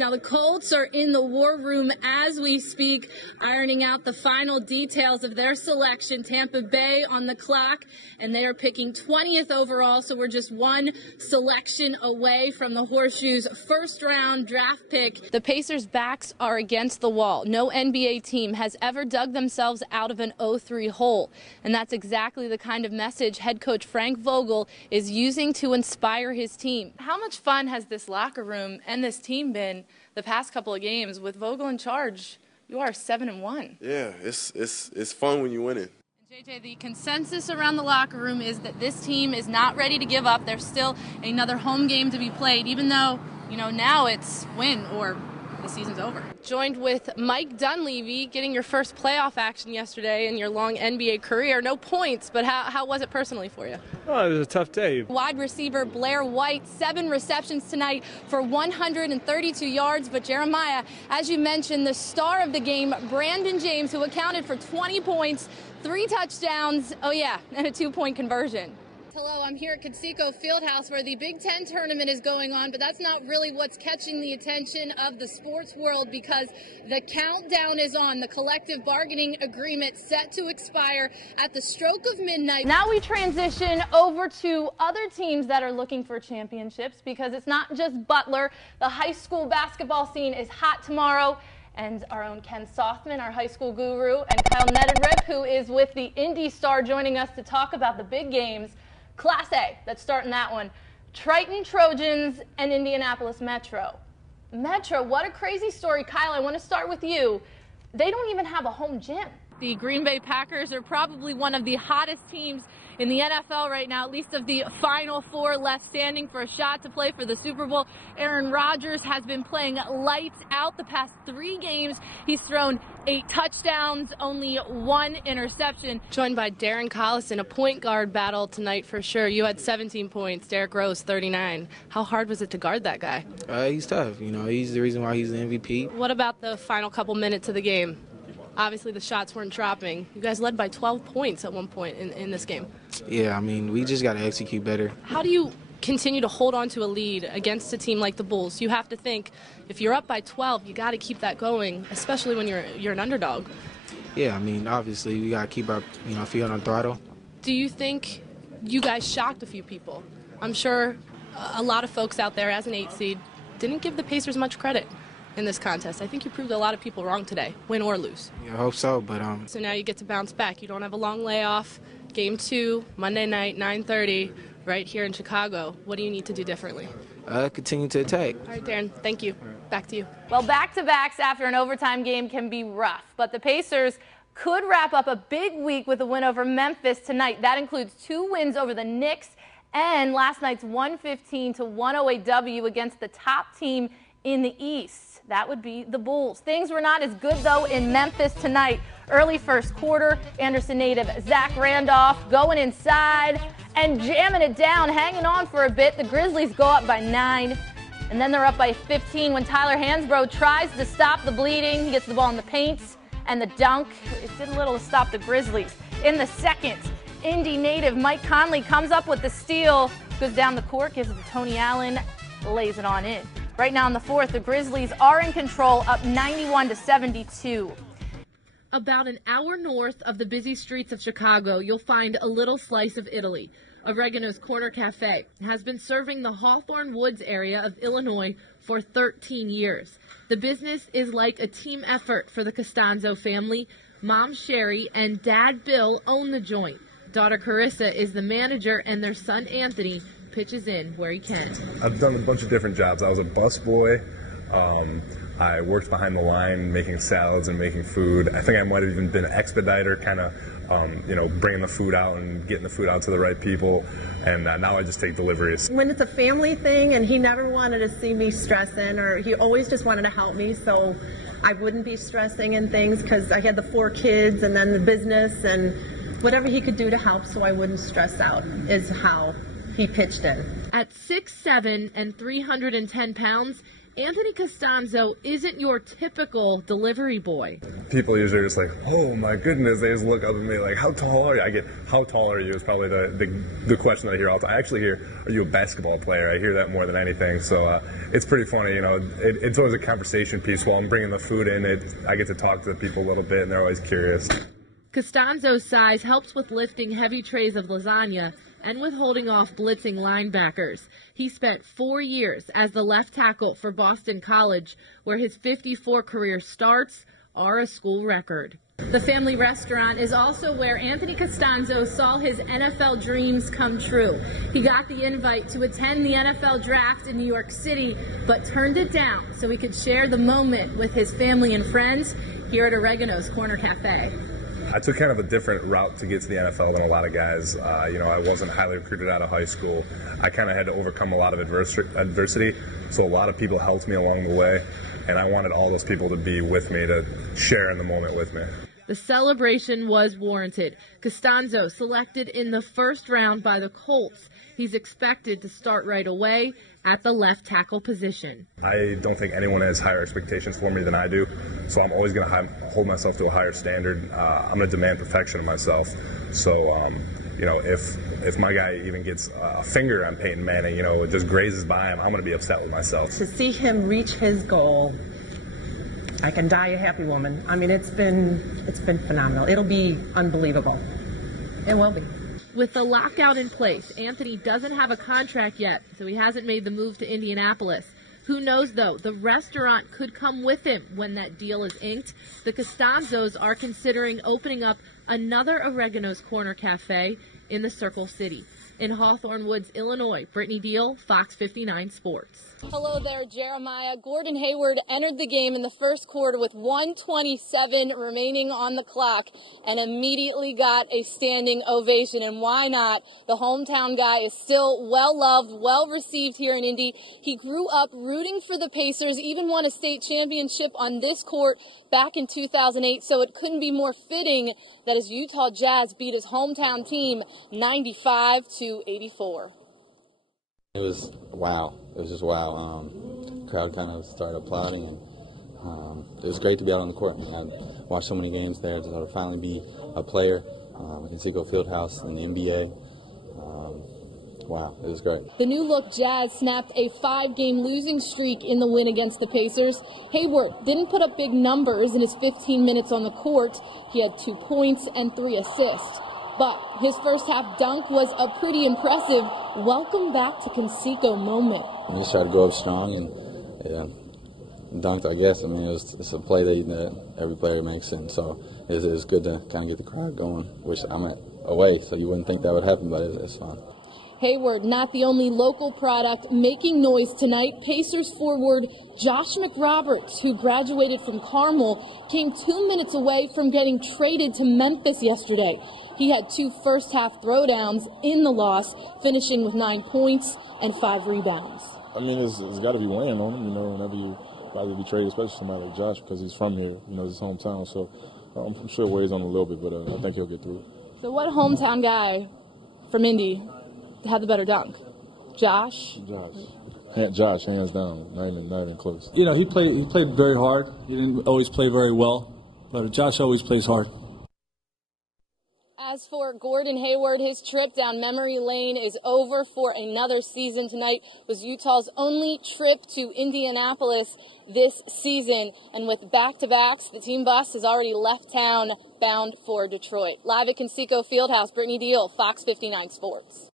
Now the Colts are in the war room as we speak, ironing out the final details of their selection. Tampa Bay on the clock, and they are picking 20th overall, so we're just one selection away from the Horseshoes' first-round draft pick. The Pacers' backs are against the wall. No NBA team has ever dug themselves out of an 0-3 hole, and that's exactly the kind of message head coach Frank Vogel is using to inspire his team. How much fun has this locker room and this team been the past couple of games with Vogel in charge? You are 7-1. Yeah, it's fun when you're winning. JJ, the consensus around the locker room is that this team is not ready to give up. There's still another home game to be played, even though, you know, now it's win or the season's over. Joined with Mike Dunleavy, getting your first playoff action yesterday in your long NBA career. No points, but how was it personally for you? Oh, it was a tough day. Wide receiver Blair White, 7 receptions tonight for 132 yards. But Jeremiah, as you mentioned, the star of the game, Brandon James, who accounted for 20 points, 3 touchdowns, oh yeah, and a 2-point conversion. Hello, I'm here at Conseco Fieldhouse where the Big Ten tournament is going on, but that's not really what's catching the attention of the sports world because the countdown is on. The collective bargaining agreement set to expire at the stroke of midnight. Now we transition over to other teams that are looking for championships because it's not just Butler. The high school basketball scene is hot tomorrow. And our own Ken Sothman, our high school guru, and Kyle Neddenrip, who is with the Indy Star, joining us to talk about the big games. Class A, let's start in that one. Triton Trojans and Indianapolis Metro. Metro, what a crazy story. Kyle, I want to start with you. They don't even have a home gym. The Green Bay Packers are probably one of the hottest teams in the NFL right now, at least of the final 4 left standing for a shot to play for the Super Bowl. Aaron Rodgers has been playing lights out the past 3 games. He's thrown 8 touchdowns, only 1 interception. Joined by Darren Collison, a point guard battle tonight for sure. You had 17 points, Derrick Rose 39. How hard was it to guard that guy? He's tough. You know, he's the reason why he's the MVP. What about the final couple minutes of the game? Obviously, the shots weren't dropping. You guys led by 12 points at one point in this game. Yeah, I mean, we just got to execute better. How do you continue to hold on to a lead against a team like the Bulls? You have to think, if you're up by 12, you got to keep that going, especially when you're an underdog. Yeah, I mean, obviously, we got to keep our feet on the throttle. Do you think you guys shocked a few people? I'm sure a lot of folks out there, as an 8 seed, didn't give the Pacers much credit in this contest. I think you proved a lot of people wrong today, win or lose. Yeah, I hope so, but So now you get to bounce back. You don't have a long layoff. Game 2, Monday night, 9:30, right here in Chicago. What do you need to do differently? Continue to attack. All right, Darren, thank you. Back to you. Well, back-to-backs after an overtime game can be rough, but the Pacers could wrap up a big week with a win over Memphis tonight. That includes 2 wins over the Knicks and last night's 115-108 W against the top team in the East. That would be the Bulls. Things were not as good, though, in Memphis tonight. Early first quarter, Anderson native Zach Randolph going inside and jamming it down, hanging on for a bit. The Grizzlies go up by 9, and then they're up by 15 when Tyler Hansbrough tries to stop the bleeding. He gets the ball in the paint, and the dunk. It did a little to stop the Grizzlies. In the second, Indy native Mike Conley comes up with the steal, goes down the court, gives it to Tony Allen, lays it on in. Right now in the fourth, the Grizzlies are in control, up 91-72. About an hour north of the busy streets of Chicago, you'll find a little slice of Italy. Oregano's Corner Cafe has been serving the Hawthorne Woods area of Illinois for 13 years. The business is like a team effort for the Costanzo family. Mom Sherry and Dad Bill own the joint. Daughter Carissa is the manager, and their son Anthony pitches in where he can. I've done a bunch of different jobs. I was a busboy. I worked behind the line making salads and making food. I think I might have even been an expediter, kind of, bringing the food out and getting the food out to the right people. And now I just take deliveries. When it's a family thing, and he never wanted to see me stressing, or he always just wanted to help me, so I wouldn't be stressing and things because I had the 4 kids and then the business and whatever he could do to help so I wouldn't stress out is how he pitched in. At 6'7" and 310 pounds, Anthony Costanzo isn't your typical delivery boy. People usually are just like, oh my goodness, they just look up at me like, how tall are you? I get, how tall are you is probably the question that I hear all the time. I actually hear, are you a basketball player? I hear that more than anything. So it's pretty funny, you know. It's always a conversation piece. While I'm bringing the food in, I get to talk to the people a little bit, and they're always curious. Costanzo's size helps with lifting heavy trays of lasagna and with holding off blitzing linebackers. He spent 4 years as the left tackle for Boston College, where his 54 career starts are a school record. The family restaurant is also where Anthony Costanzo saw his NFL dreams come true. He got the invite to attend the NFL draft in New York City, but turned it down so he could share the moment with his family and friends here at Oregano's Corner Cafe. I took kind of a different route to get to the NFL than a lot of guys. You know, I wasn't highly recruited out of high school. I kind of had to overcome a lot of adversity, so a lot of people helped me along the way, and I wanted all those people to be with me, to share in the moment with me. The celebration was warranted. Costanzo selected in the first round by the Colts. He's expected to start right away at the left tackle position. I don't think anyone has higher expectations for me than I do, so I'm always going to hold myself to a higher standard. I'm going to demand perfection of myself. So, you know, if my guy even gets a finger on Peyton Manning, you know, it just grazes by him, I'm going to be upset with myself. To see him reach his goal, I can die a happy woman. I mean, it's been phenomenal. It'll be unbelievable. It will be. With the lockout in place, Anthony doesn't have a contract yet, so he hasn't made the move to Indianapolis. Who knows, though, the restaurant could come with him when that deal is inked. The Costanzos are considering opening up another Oregano's Corner Cafe in the Circle City. In Hawthorne Woods, Illinois, Brittany Diehl, Fox 59 Sports. Hello there, Jeremiah. Gordon Hayward entered the game in the first quarter with 1:27 remaining on the clock and immediately got a standing ovation. And why not? The hometown guy is still well-loved, well-received here in Indy. He grew up rooting for the Pacers, even won a state championship on this court back in 2008, so it couldn't be more fitting that his Utah Jazz beat his hometown team 95-84. It was wow. It was just wow. Crowd kind of started applauding, and it was great to be out on the court. I watched so many games there to finally be a player at Conseco Fieldhouse in the NBA. Wow, it was great. The new-look Jazz snapped a 5-game losing streak in the win against the Pacers. Hayward didn't put up big numbers in his 15 minutes on the court. He had 2 points and 3 assists. But his first-half dunk was a pretty impressive welcome back to Conseco moment. I just tried to go up strong and dunked, I guess. I mean, it's a play that every player makes, and so it's good to kind of get the crowd going, which I'm away, so you wouldn't think that would happen, but it's fun. Hayward, not the only local product making noise tonight. Pacers forward Josh McRoberts, who graduated from Carmel, came 2 minutes away from getting traded to Memphis yesterday. He had 2 first-half throwdowns in the loss, finishing with 9 points and 5 rebounds. I mean, it's got to be weighing on him, you know, whenever you rather be traded, especially somebody like Josh, because he's from here, you know, his hometown. So I'm sure it weighs on him a little bit, but I think he'll get through it. So what hometown guy from Indy had the better dunk? Josh? Josh, hands down, not even close. You know, he played very hard. He didn't always play very well, but Josh always plays hard. As for Gordon Hayward, his trip down memory lane is over for another season. Tonight was Utah's only trip to Indianapolis this season. And with back-to-backs, the team bus has already left town bound for Detroit. Live at Conseco Fieldhouse, Brittany Diehl, Fox 59 Sports.